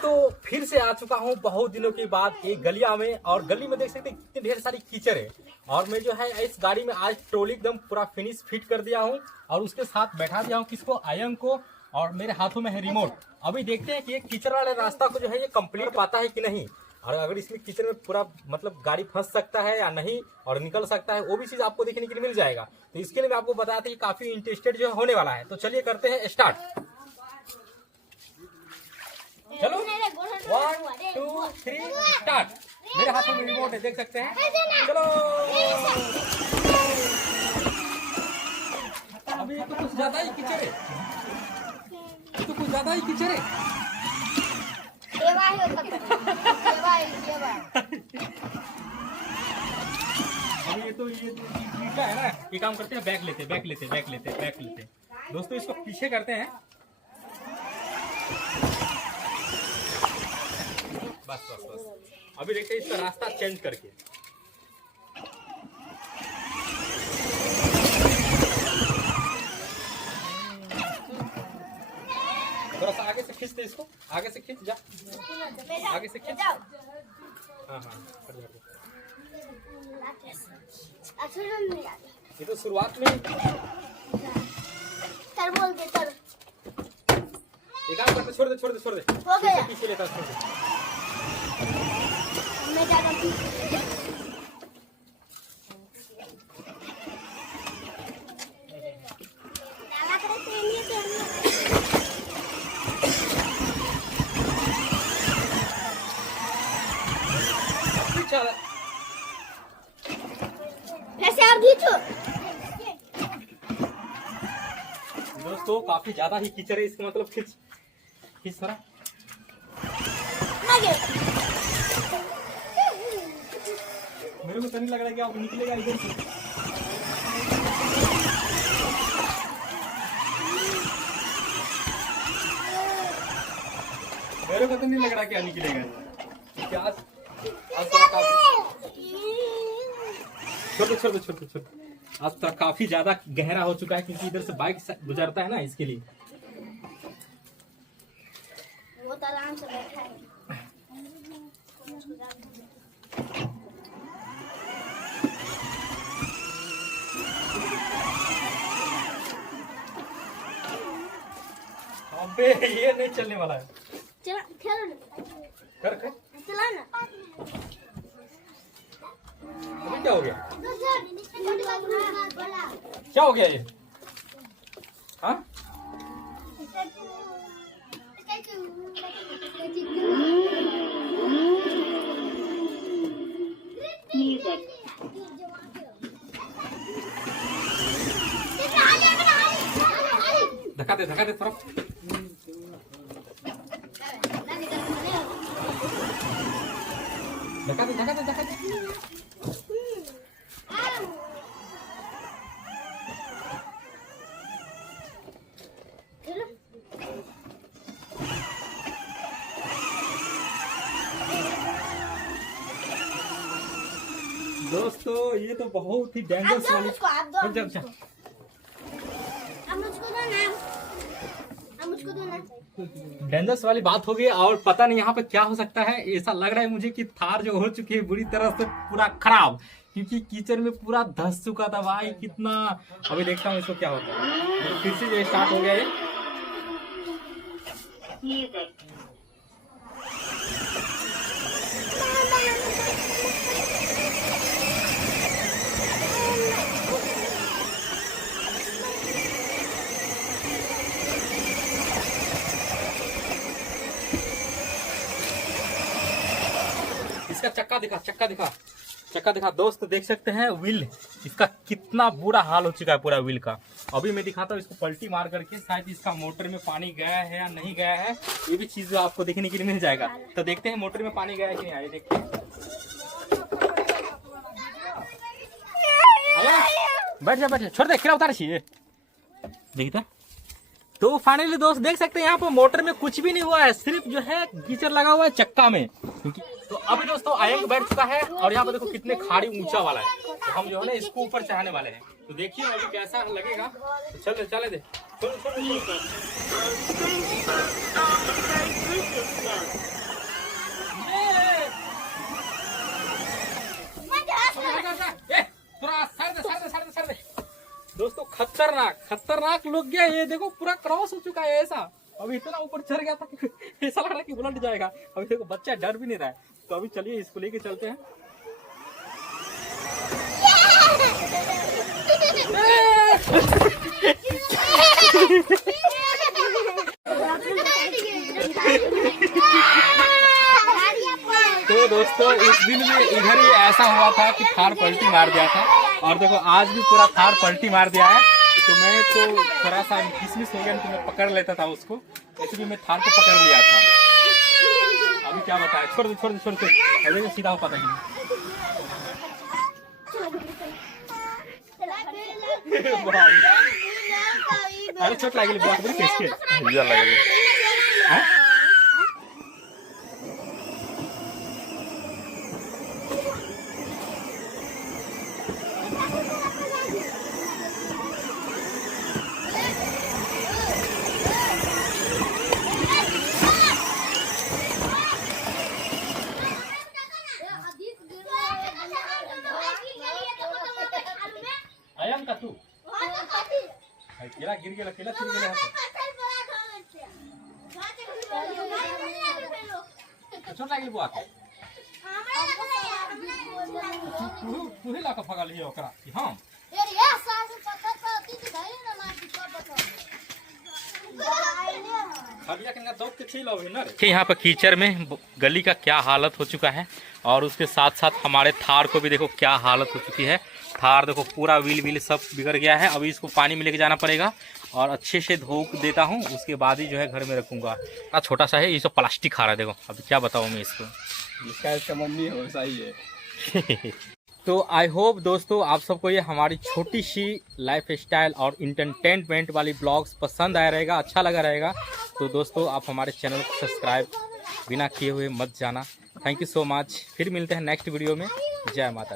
दोस्तों फिर से आ चुका हूँ बहुत दिनों के बाद एक गलिया में, और गली में देख सकते हैं कितने ढेर सारी कीचड़ है। और मैं जो है इस गाड़ी में आज ट्रॉली एकदम पूरा फिनिश फिट कर दिया हूँ और उसके साथ बैठा दिया हूँ किसको, आयंग को। और मेरे हाथों में है रिमोट। अभी देखते हैं कि ये कीचड़ वाले रास्ता को जो है ये कंप्लीट पाता है कि नहीं, और अगर इसमें कीचड़ में पूरा मतलब गाड़ी फंस सकता है या नहीं और निकल सकता है, वो भी चीज आपको देखने के लिए मिल जाएगा। तो इसके लिए मैं आपको बताते हैं काफी इंटरेस्टेड जो होने वाला है। तो चलिए करते हैं स्टार्ट। चलो 1 2 3 स्टार्ट। मेरे हाथों में रिमोट है, देख सकते हैं। चलो अभी ये तो कुछ ज्यादा ही कीचड़ है, ये तो कुछ ज्यादा ही कीचड़ है। अभी ये तो ईटा है ना, ये काम करते हैं, बैक लेते। दोस्तों इसको पीछे करते हैं। बस अभी देखते हैं इसका रास्ता चेंज करके। थोड़ा सा आगे से खींच दे इसको, आगे से खींच जा, आगे से खींच। हाँ ये तो शुरुआत में बोल दे तर ये काम करते, छोड़ दे हो गया। पीछे लेता, छोड़ दे। मैं ज्यादा दोस्तों काफी ज्यादा ही कीचड़ है, इसका मतलब खींच थोड़ा। मेरे को तो नहीं लग रहा है कि आप निकलेगा इधर से। मेरे को तो नहीं लग रहा क्या निकलेगा। क्या छोड़। आज तक काफी ज्यादा गहरा हो चुका है क्योंकि इधर से बाइक गुजरता है ना, इसके लिए। वो तो आराम से बैठा है। अबे ये नहीं चलने वाला है। चला खेलो ना, कर चला ना। अभी क्या हो गया? क्या हो गया ये? हाँ धक्का दे थोड़ा। धक्का दे। दोस्तों ये तो बहुत ही डेंजरस वाली डेंजरस वाली बात हो गई। और पता नहीं यहाँ पे क्या हो सकता है। ऐसा लग रहा है मुझे कि थार जो हो चुकी है बुरी तरह से पूरा खराब, क्योंकि कीचड़ में पूरा धंस चुका था भाई कितना। अभी देखता हूँ इसको क्या होता है। फिर से जो स्टार्ट हो गया है। इसका चक्का दिखा दोस्त, देख सकते हैं व्हील इसका कितना बुरा हाल हो चुका है पूरा व्हील का। अभी मैं दिखाता हूँ इसको पलटी मार करके, शायद इसका मोटर में पानी गया है या नहीं गया है, ये भी चीज आपको देखने के लिए मिल जाएगा। तो देखते हैं मोटर में पानी गया है कि नहीं आया, देखते हैं। बैठ जा छोड़ दे, किला उतार चाहिए देखता। तो फाइनली दोस्त देख सकते हैं यहाँ पर मोटर में कुछ भी नहीं हुआ है, सिर्फ जो है कीचड़ लगा हुआ है चक्का में। तो अभी दोस्तों आयंग बैठ चुका है और यहाँ पर देखो कितने खाड़ी ऊंचा वाला है। तो हम जो है ना इसको ऊपर चढ़ाने वाले हैं। तो देखिए अभी कैसा लगेगा। तो चले दे। खतरनाक खतरनाक लुक गया ये, देखो पूरा क्रॉस हो चुका है ऐसा। अभी इतना ऊपर चढ़ गया था कि ऐसा लग रहा है कि उलट जाएगा। अभी देखो बच्चा डर भी नहीं रहा है। तो अभी चलिए इसको लेके चलते हैं। तो दोस्तों इस दिन में इधर ही ऐसा हुआ था कि थार पलटी मार दिया था, और देखो आज भी पूरा थार पलटी मार दिया है। तो मैं तो थोड़ा सा किसमिस हो गया तो मैं पकड़ लेता था उसको, ऐसे भी मैं थार को पकड़ लिया था। अभी क्या बताया, छोड़ दो छोड़ दो छोड़ दो, अरे सीधा हो पाता नहीं। अरे चोट लगी बहुत बड़ी कैसे लगे। आयाम का तू केला गिर गया, केला गिर गया छोट लगी बुआ तू ही लाका भगा लियो ओकरा कि हम यहाँ पर कीचड़ में गली का क्या हालत हो चुका है, और उसके साथ साथ हमारे थार को भी देखो क्या हालत हो चुकी है। थार देखो पूरा व्हील सब बिगड़ गया है। अभी इसको पानी में लेके जाना पड़ेगा और अच्छे से धो देता हूँ, उसके बाद ही जो है घर में रखूंगा। छोटा सा है, ये सब प्लास्टिक खा रहा है देखो। अभी क्या बताऊँ मैं इसको, इसका मम्मी वैसा ही है। तो आई होप दोस्तों आप सबको ये हमारी छोटी सी लाइफ स्टाइल और इंटरटेनमेंट वाली ब्लॉग्स पसंद आया रहेगा, अच्छा लगा रहेगा। तो दोस्तों आप हमारे चैनल को सब्सक्राइब बिना किए हुए मत जाना। Thank you so much. फिर मिलते हैं नेक्स्ट वीडियो में। जय माता।